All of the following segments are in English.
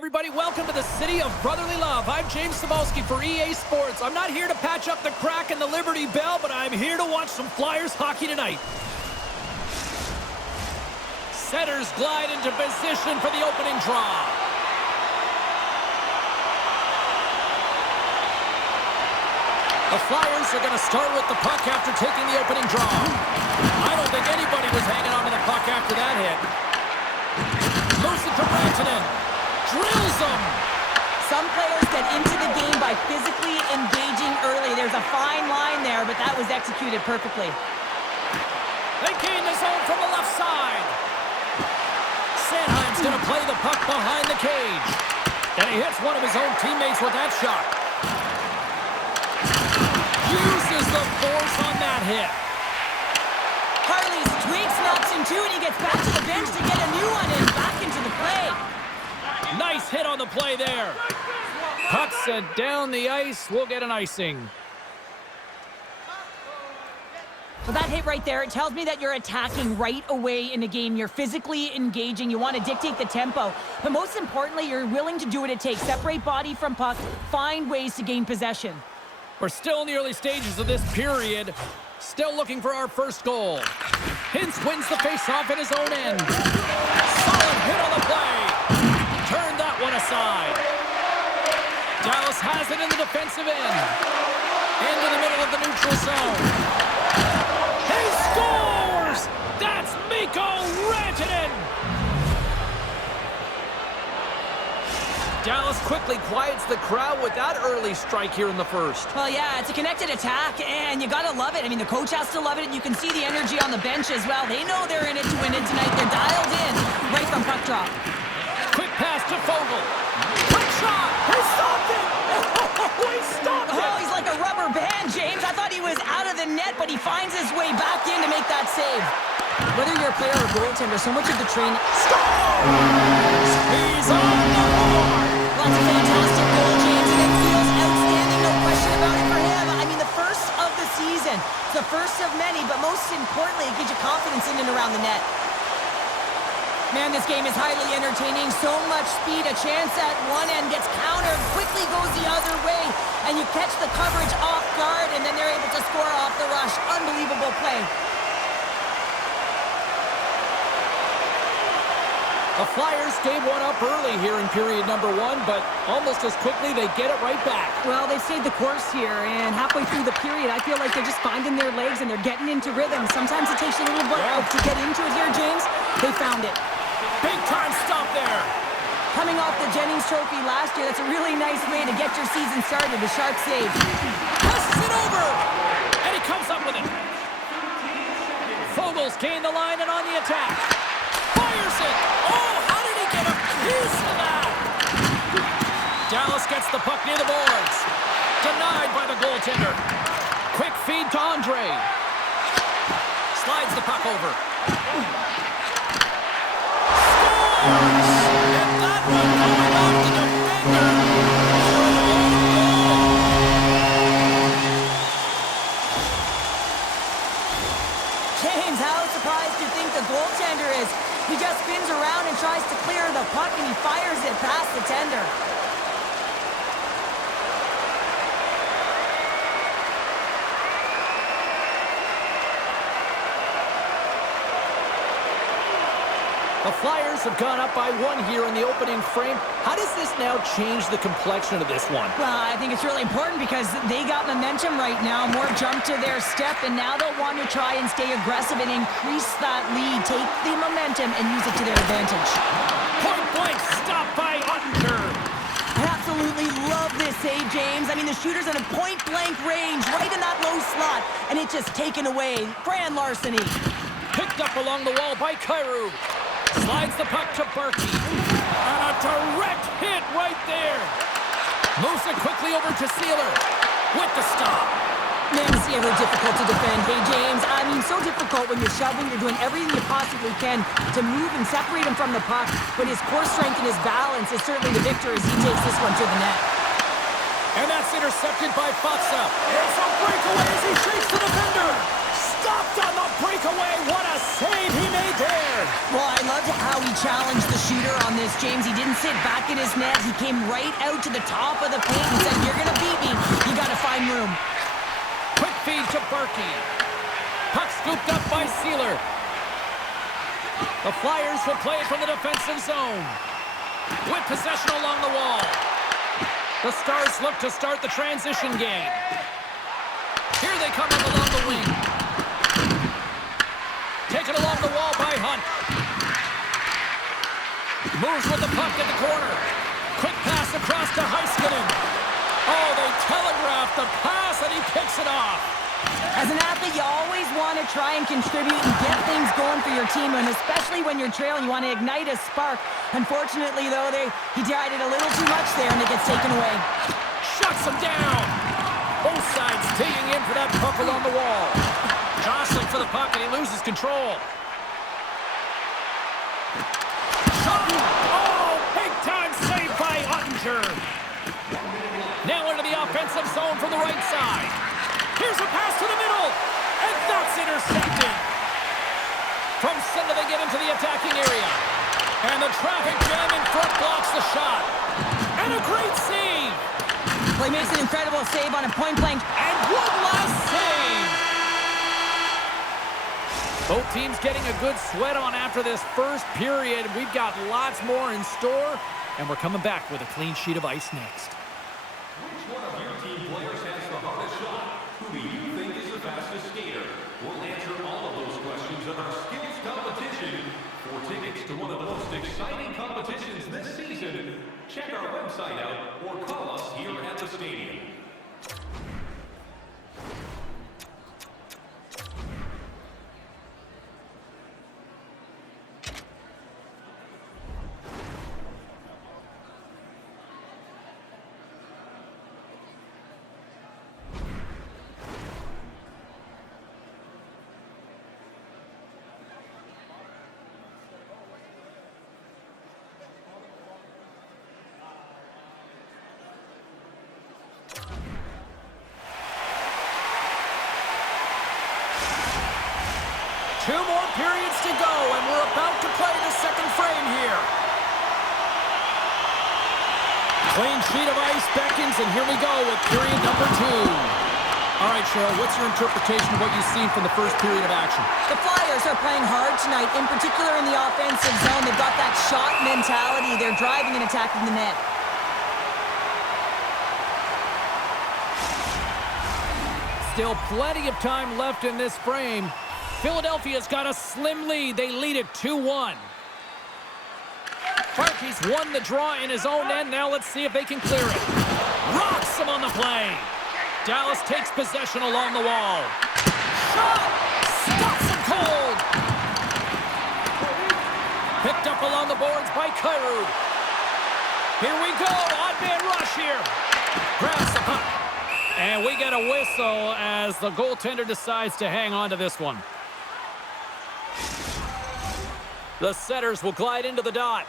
everybody. Welcome to the city of brotherly love. I'm James Cebulski for EA Sports. I'm not here to patch up the crack in the Liberty Bell, but I'm here to watch some Flyers hockey tonight. Setters glide into position for the opening draw. The Flyers are going to start with the puck after taking the opening draw. I don't think anybody was hanging on to the puck after that hit. Moves it to Rantanen. Drills them. Some players get into the game by physically engaging early. There's a fine line there, but that was executed perfectly. They gain the zone from the left side. Sanheim's going to play the puck behind the cage. And he hits one of his own teammates with that shot. Uses the force on that hit. Harley's twig snaps in two, and he gets back to the bench to get a new one and back into the play. Nice hit on the play there. Pucks down the ice. We'll get an icing. So that hit right there, it tells me that you're attacking right away in the game. You're physically engaging. You want to dictate the tempo. But most importantly, you're willing to do what it takes. Separate body from puck. Find ways to gain possession. We're still in the early stages of this period. Still looking for our first goal. Hintz wins the faceoff at his own end. Solid hit on the play. Turn that one aside. Dallas has it in the defensive end. Into the middle of the neutral zone. He scores! That's Mikko Rantanen! Dallas quickly quiets the crowd with that early strike here in the first. Well, yeah, it's a connected attack, and you gotta love it. I mean, the coach has to love it, and you can see the energy on the bench as well. They know they're in it to win it tonight. They're dialed in right from puck drop. Quick pass to Fogle. Quick shot! He stopped it! Oh, he stopped it! Oh, he's like a rubber band, James. I thought he was out of the net, but he finds his way back in to make that save. Whether you're a player or a goaltender, so much of the training... Scores! He's on the board! Well, that's a fantastic goal, James, and it feels outstanding, no question about it for him. I mean, the first of the season. It's the first of many, but most importantly, it gives you confidence in and around the net. Man, this game is highly entertaining. So much speed. A chance at one end gets countered, quickly goes the other way, and you catch the coverage off guard, and then they're able to score off the rush. Unbelievable play. The Flyers gave one up early here in period number one, but almost as quickly they get it right back. Well, they've stayed the course here, and halfway through the period, I feel like they're just finding their legs and they're getting into rhythm. Sometimes it takes you a little bit to get into it here, James. They found it. Big time stop there. Coming off the Jennings Trophy last year, that's a really nice way to get your season started. The sharp save. Passes it over, and he comes up with it. Fogle's gained the line and on the attack. Fires it. Oh, how did he get a piece of that? Dallas gets the puck near the boards. Denied by the goaltender. Quick feed to Andre. Slides the puck over. Scores! And that one going off the defender. James, how surprised do you think the goaltender is? He just spins around and tries to clear the puck, and he fires it past the tender. The Flyers have gone up by one here in the opening frame. How does this now change the complexion of this one? Well, I think it's really important because they got momentum right now. More jump to their step, and now they'll want to try and stay aggressive and increase that lead. Take the momentum and use it to their advantage. Point blank stop by Ottinger. I absolutely love this save, James. I mean, the shooter's in a point-blank range, right in that low slot, and it's just taken away. Grand larceny. Picked up along the wall by Kyrou. Slides the puck to Berkey. And a direct hit right there. Moves it quickly over to Sealer. With the stop. Man, it's ever difficult to defend. Hey, James, I mean, so difficult when you're shoving. You're doing everything you possibly can to move and separate him from the puck. But his core strength and his balance is certainly the victor as he takes this one to the net. And that's intercepted by Fatsa. It's a breakaway as he shakes the defender. Stopped on the breakaway. What a save he made there. Well, I loved how he challenged the shooter on this, James. He didn't sit back in his net. He came right out to the top of the paint and said, you're going to beat me. You got to find room. Quick feed to Berkey. Puck scooped up by Sealer. The Flyers will play it from the defensive zone. With possession along the wall. The Stars look to start the transition game. Here they come up along the wing. Taken along the wall by Hunt. Moves with the puck at the corner. Quick pass across to Heiskanen. Oh, they telegraphed the pass and he picks it off. As an athlete, you always want to try and contribute and get things going for your team, and especially when you're trailing, you want to ignite a spark. Unfortunately, though, he tried it a little too much there, and it gets taken away. Shuts him down. Both sides digging in for that puck along the wall. Jostling for the puck, and he loses control. Shot! Oh, big-time save by Ottinger. Now into the offensive zone from the right side. Here's a pass to the middle, and that's intercepted. From center, they get into the attacking area. And the traffic jam in front blocks the shot. And a great save. Well, he makes an incredible save on a point-blank. And one last save. Both teams getting a good sweat on after this first period. We've got lots more in store, and we're coming back with a clean sheet of ice next. Which one of your team players has the hardest shot? Who do you think is the fastest skater? We'll answer all of those questions in our skills competition. For tickets to one of the most exciting competitions this season, check our website out or call us here at the stadium. Two more periods to go, and we're about to play the second frame here. Clean sheet of ice beckons, and here we go with period number 2. All right, Cheryl, what's your interpretation of what you've seen from the first period of action? The Flyers are playing hard tonight, in particular in the offensive zone. They've got that shot mentality. They're driving and attacking the net. Still plenty of time left in this frame. Philadelphia's got a slim lead. They lead it 2-1. Berkey's won the draw in his own end. Now let's see if they can clear it. Rocks him on the play. Dallas takes possession along the wall. Shot! Stops him cold. Picked up along the boards by Kyrou. Here we go. Odd man rush here. Grabs the puck. And we get a whistle as the goaltender decides to hang on to this one. The setters will glide into the dot.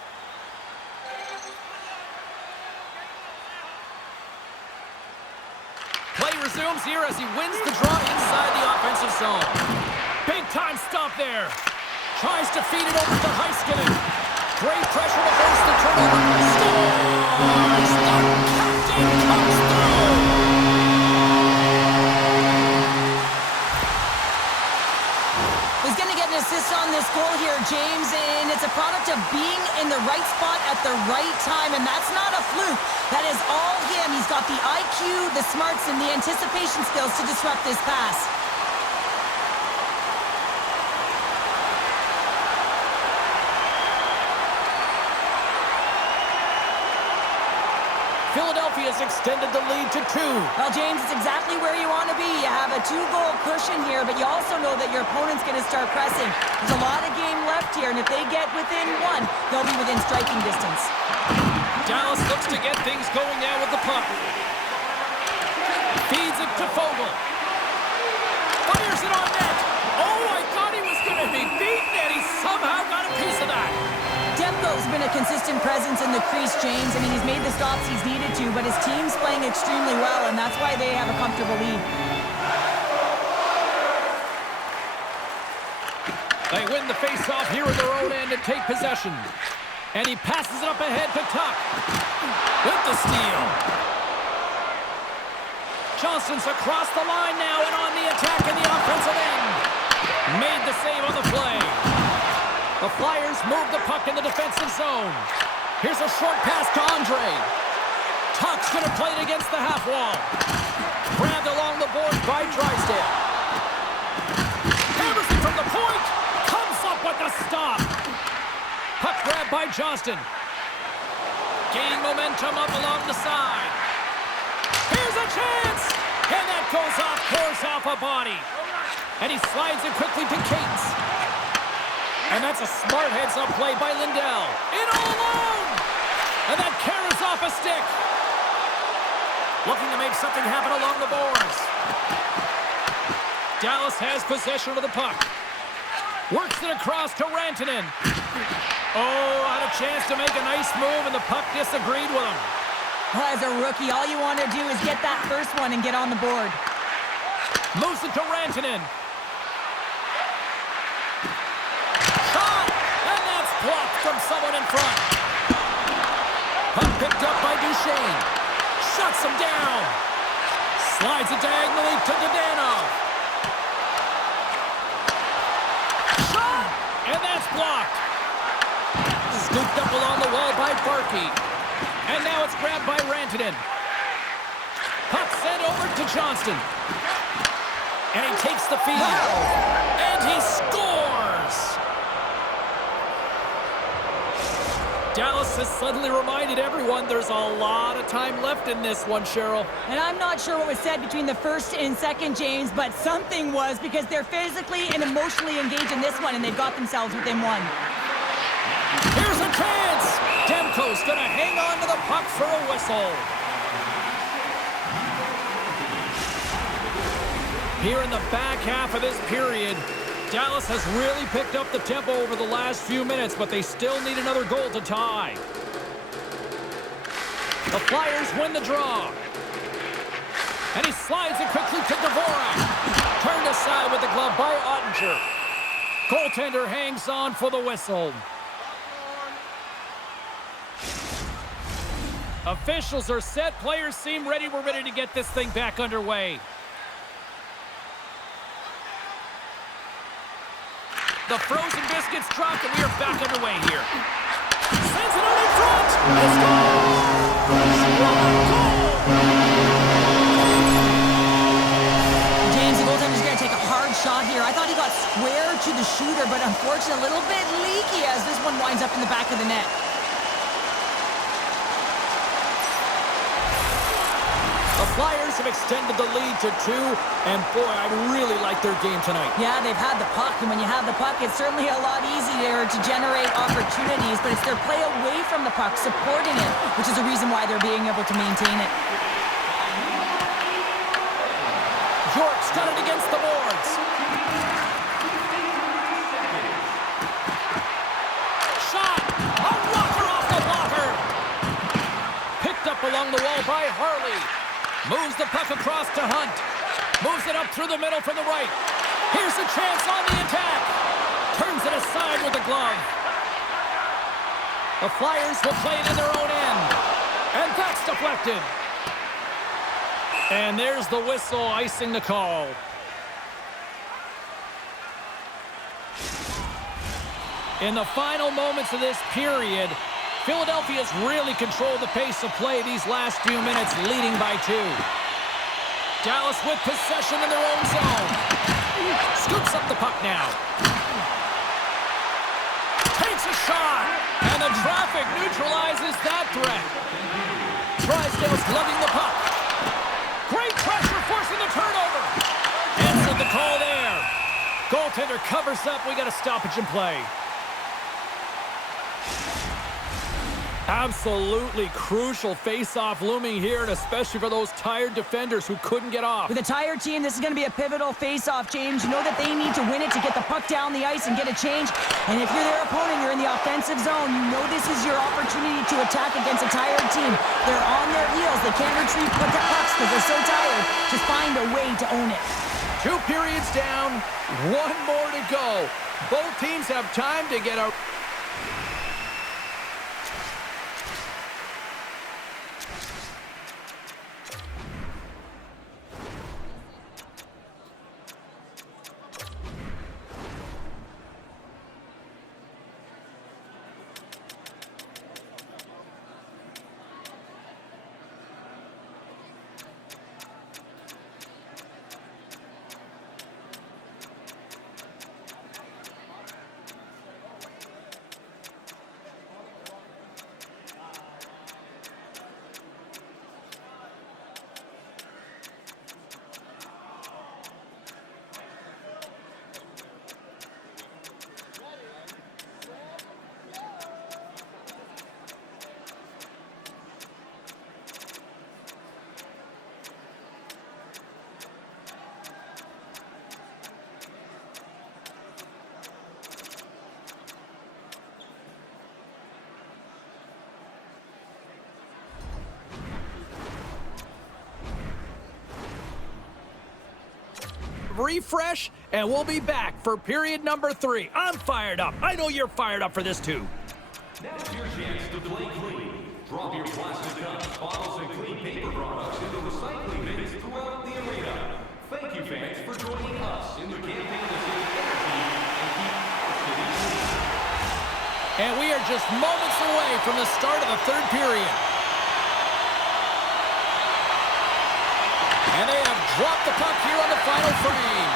Play resumes here as he wins the draw inside the offensive zone. Big time stop there. Tries to feed it over to Heiskanen. Great pressure to force the turnover. Scores! The captain comes through! He's going to get an assist on this goal here, James, and it's a product of being in the right spot at the right time, and that's not a fluke. That is all him. He's got the IQ, the smarts, and the anticipation skills to disrupt this pass. Philadelphia's extended the lead to 2. Well, James, it's exactly where you want to be. You have a 2-goal cushion here, but you also know that your opponent's going to start pressing. There's a lot of game left here, and if they get within 1, they'll be within striking distance. Dallas looks to get things going now with the puck. Feeds it to Fogle. Fires it on net. Oh, I thought he was going to be beaten, and he somehow got a piece of that. Demko's been a consistent presence in the crease, James. I mean, he's made the stops he's needed to, but his team's playing extremely well, and that's why they have a comfortable lead. They win the face-off here in their own end and take possession. And he passes it up ahead to Tuck. With the steal. Johnston's across the line now and on the attack in the offensive end. Made the save on the play. The Flyers move the puck in the defensive zone. Here's a short pass to Andre. Tuck's going to play it against the half wall. Grabbed along the boards by Drysdale. Hammers it from the point. Comes up with the stop. Puck grabbed by Johnston. Gaining momentum up along the side. Here's a chance! And that goes off course off a body. And he slides it quickly to Cates. And that's a smart heads-up play by Lindell. In all alone! And that carries off a stick. Looking to make something happen along the boards. Dallas has possession of the puck. Works it across to Rantanen. Oh, had a chance to make a nice move, and the puck disagreed with him. Well, as a rookie, all you want to do is get that first one and get on the board. Moves it to Rantanen. Shot! And that's blocked from someone in front. Puck picked up by Duchesne. Shuts him down. Slides it diagonally to Dadonov. Shot! And that's blocked. Scooped up along the wall by Barkey. And now it's grabbed by Rantanen. Puck sent over to Johnston. And he takes the feed. And he scores! Dallas has suddenly reminded everyone there's a lot of time left in this one, Cheryl. And I'm not sure what was said between the first and second, James, but something was, because they're physically and emotionally engaged in this one, and they've got themselves within one. Here's a chance! Demko's gonna hang on to the puck for a whistle. Here in the back half of this period, Dallas has really picked up the tempo over the last few minutes, but they still need another goal to tie. The Flyers win the draw. And he slides it quickly to Dvorak. Turned aside with the glove by Ottinger. Goaltender hangs on for the whistle. Officials are set. Players seem ready. We're ready to get this thing back underway. The frozen biscuits dropped, and we are back underway here. Sends it out in front. Let's go! James, the goaltender's going to take a hard shot here. I thought he got square to the shooter, but unfortunately a little bit leaky as this one winds up in the back of the net. The Flyers have extended the lead to 2, and boy, I really like their game tonight. Yeah, they've had the puck, and when you have the puck, it's certainly a lot easier to generate opportunities, but it's their play away from the puck, supporting it, which is the reason why they're being able to maintain it. York's got it against the boards. Shot! A rocker off the blocker! Picked up along the wall by Harley. Moves the puck across to Hunt. Moves it up through the middle from the right. Here's a chance on the attack. Turns it aside with the glove. The Flyers will play it in their own end. And that's deflected. And there's the whistle icing the call. In the final moments of this period, Philadelphia's really controlled the pace of play these last few minutes, leading by 2. Dallas with possession in their own zone. Scoops up the puck now. Takes a shot, and the traffic neutralizes that threat. Drysdale's lugging the puck. Great pressure, forcing the turnover. Answered the call there. Goaltender covers up. We got a stoppage in play. Absolutely crucial face-off looming here, and especially for those tired defenders who couldn't get off. With a tired team, this is going to be a pivotal face-off, James. You know that they need to win it to get the puck down the ice and get a change. And if you're their opponent, you're in the offensive zone, you know this is your opportunity to attack against a tired team. They're on their heels. They can't retrieve pucks because they're so tired. Just find a way to own it. 2 periods down, 1 more to go. Both teams have time to get a... refresh, and we'll be back for period number 3. I'm fired up. I know you're fired up for this too. Now's your chance to play clean. Drop your plastic cups, bottles, and clean paper products into recycling bins throughout the arena. Thank you, fans, for joining us in the campaign to save energy and keep our city clean. And we are just moments away from the start of the 3rd period. And they have dropped the puck here on the final frame.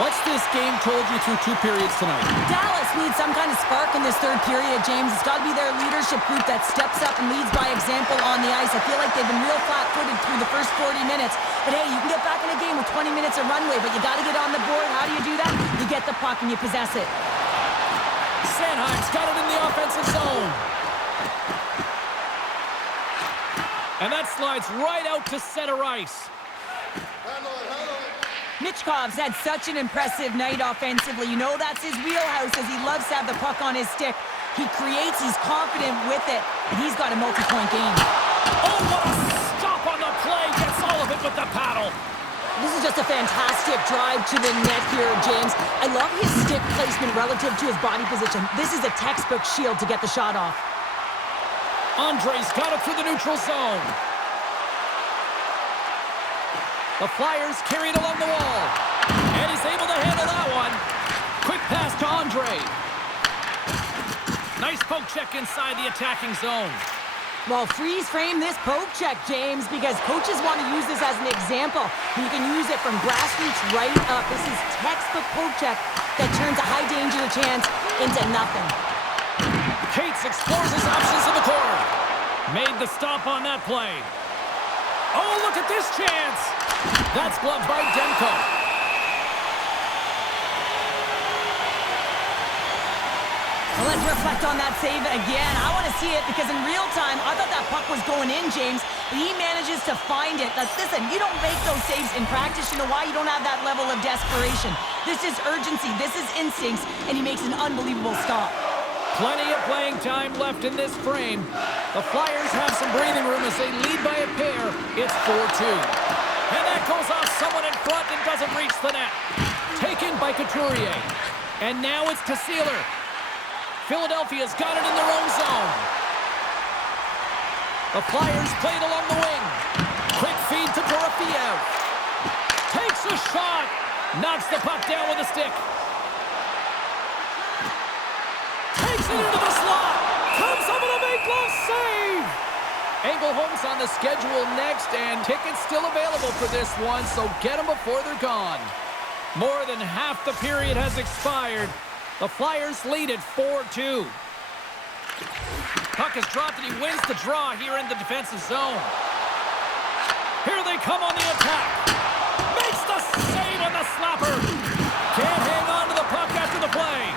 What's this game told you through 2 periods tonight? Dallas needs some kind of spark in this 3rd period, James. It's got to be their leadership group that steps up and leads by example on the ice. I feel like they've been real flat-footed through the first 40 minutes. But hey, you can get back in a game with 20 minutes of runway, but you got to get on the board. How do you do that? You get the puck and you possess it. Sanheim's got it in the offensive zone. And that slides right out to center ice. Michkov's had such an impressive night offensively. You know that's his wheelhouse, as he loves to have the puck on his stick. He creates, he's confident with it, and he's got a multi-point game. Oh, what a stop on the play. Gets all of it with the paddle. This is just a fantastic drive to the net here, James. I love his stick placement relative to his body position. This is a textbook shield to get the shot off. Andre's got it through the neutral zone. The Flyers carried along the wall. And he's able to handle that one. Quick pass to Andre. Nice poke check inside the attacking zone. Well, freeze frame this poke check, James, because coaches want to use this as an example. You can use it from grassroots right up. This is textbook poke check that turns a high danger chance into nothing. Cates explores his options in the corner. Made the stop on that play. Oh, look at this chance. That's gloved by Demko. Well, let's reflect on that save again. I want to see it because in real time, I thought that puck was going in, James. But he manages to find it. Now, listen, you don't make those saves in practice. You know why? You don't have that level of desperation. This is urgency. This is instincts. And he makes an unbelievable stop. Plenty of playing time left in this frame. The Flyers have some breathing room as they lead by a pair. It's 4-2. And that goes off someone in front and doesn't reach the net. Taken by Couturier. And now it's to Sealer. Philadelphia's got it in their own zone. The Flyers played along the wing. Quick feed to Dorofeev. Takes a shot. Knocks the puck down with a stick. Takes it into the slot. Comes up with a big glove save. Engelholm's on the schedule next, and tickets still available for this one, so get them before they're gone. More than half the period has expired. The Flyers lead at 4-2. Puck is dropped, and he wins the draw here in the defensive zone. Here they come on the attack. Makes the save on the slapper. Can't hang on to the puck after the play.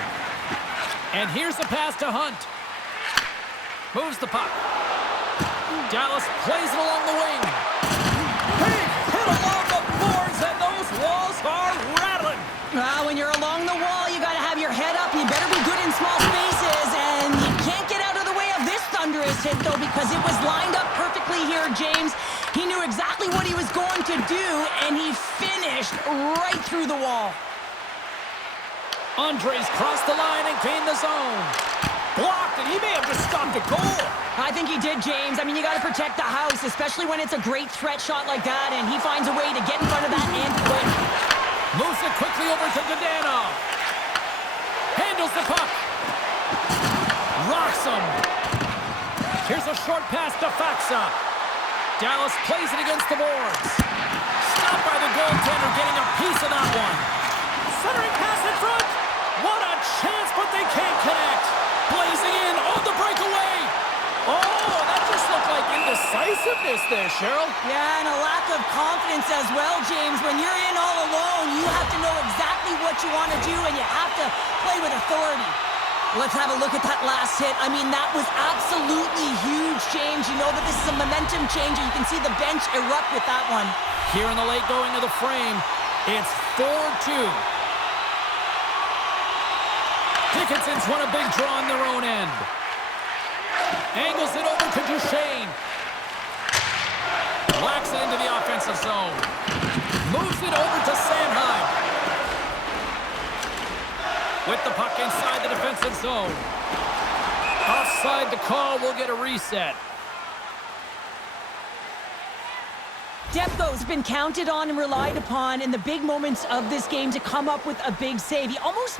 And here's the pass to Hunt. Moves the puck. Dallas plays it along the wing. Big hit along the boards, and those walls are rattling. When you're along the wall, you got to have your head up. You better be good in small spaces, and you can't get out of the way of this thunderous hit, though, because it was lined up perfectly here, James. He knew exactly what he was going to do, and he finished dished right through the wall. Andres crossed the line and gained the zone. Blocked, and he may have just stopped a goal. I think he did, James. I mean, you got to protect the house, especially when it's a great threat shot like that, and he finds a way to get in front of that and quick. Moves it quickly over to Dadano. Handles the puck. Rocks him. Here's a short pass to Faxa. Dallas plays it against the boards. Stopped by the goaltender, getting a piece of that one. Centering pass in front. What a chance, but they can't connect. Blazing in on the breakaway. Oh, that just looked like indecisiveness there, Cheryl. Yeah, and a lack of confidence as well, James. When you're in all alone, you have to know exactly what you want to do, and you have to play with authority. Let's have a look at that last hit. I mean, that was absolutely huge, James. You know that this is a momentum changer. You can see the bench erupt with that one. Here in the late going of the frame, it's 4-2. Dickinson's won a big draw on their own end. Angles it over to Duchesne. Whacks it into the offensive zone. Moves it over to Sanheim. With the puck inside the defensive zone. Offside the call, we'll get a reset. Demko's been counted on and relied upon in the big moments of this game to come up with a big save. He almost...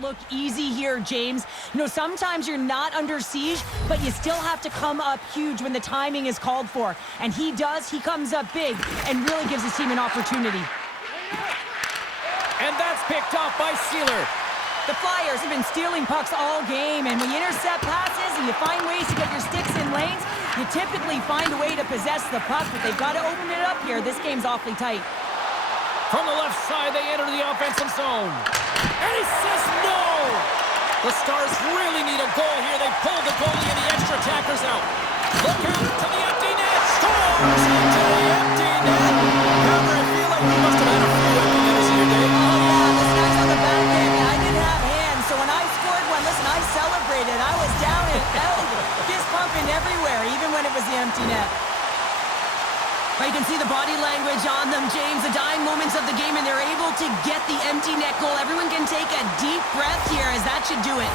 look easy here, James. You know, sometimes you're not under siege, but you still have to come up huge when the timing is called for. And he does. He comes up big and really gives his team an opportunity. And that's picked off by Sealer. The Flyers have been stealing pucks all game, and when you intercept passes and you find ways to get your sticks in lanes, you typically find a way to possess the puck, but they've got to open it up here. This game's awfully tight. From the left side, they enter the offensive zone. And he says no! The Stars really need a goal here. They pulled the goalie and the extra attackers out. Look out to the empty net. Scores into the empty net. However, I feel like we must have had a few empty netters here, Dave. Oh, yeah, this guy's on the back end. I didn't have hands, so when I scored one, listen, I celebrated. I was down and out, fist pumping everywhere, even when it was the empty net. But you can see the body language on them, James. The dying moments of the game, and they're able to get the empty net goal. Everyone can take a deep breath here, as that should do it.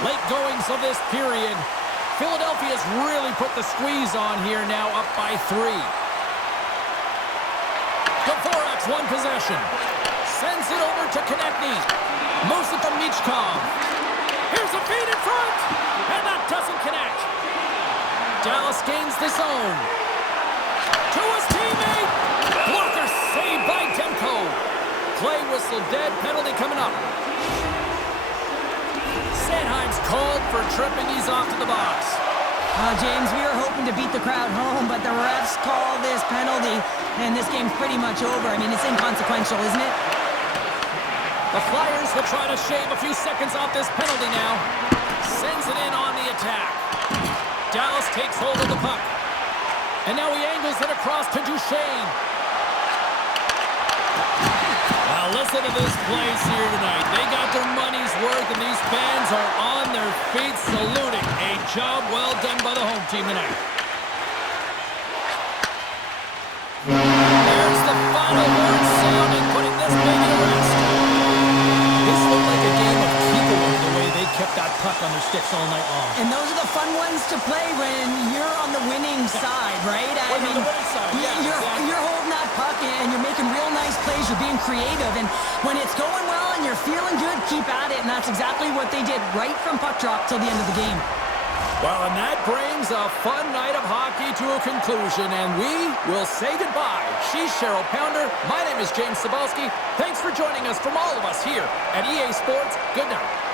Late goings of this period. Philadelphia's really put the squeeze on here now, up by 3. Dvorak's one possession. Sends it over to Konechny. Moves it to Michkov. Here's a feed in front, and that doesn't connect. Dallas gains the zone. To his teammate. Blocker saved by Demko. Play whistle dead. Penalty coming up. Sanheim's called for tripping. He's off to the box. James, we were hoping to beat the crowd home, but the refs call this penalty, and this game's pretty much over. I mean, it's inconsequential, isn't it? The Flyers will try to shave a few seconds off this penalty now. Sends it in on the attack. Dallas takes hold of the puck. And now he angles it across to Duchesne. Now listen to this place here tonight. They got their money's worth, and these fans are on their feet saluting. A job team tonight. There's the final word sounding, putting this baby to rest. This looked like a game of keep-away the way they kept that puck on their sticks all night long. And those are the fun ones to play when you're on the winning side, right? When you're on the winning side, you're holding that puck and you're making real nice plays. You're being creative. And when it's going well and you're feeling good, keep at it. And that's exactly what they did right from puck drop till the end of the game. Well, and that brings a fun night of hockey to a conclusion, and we will say goodbye. She's Cheryl Pounder. My name is James Cybulski. Thanks for joining us from all of us here at EA Sports. Good night.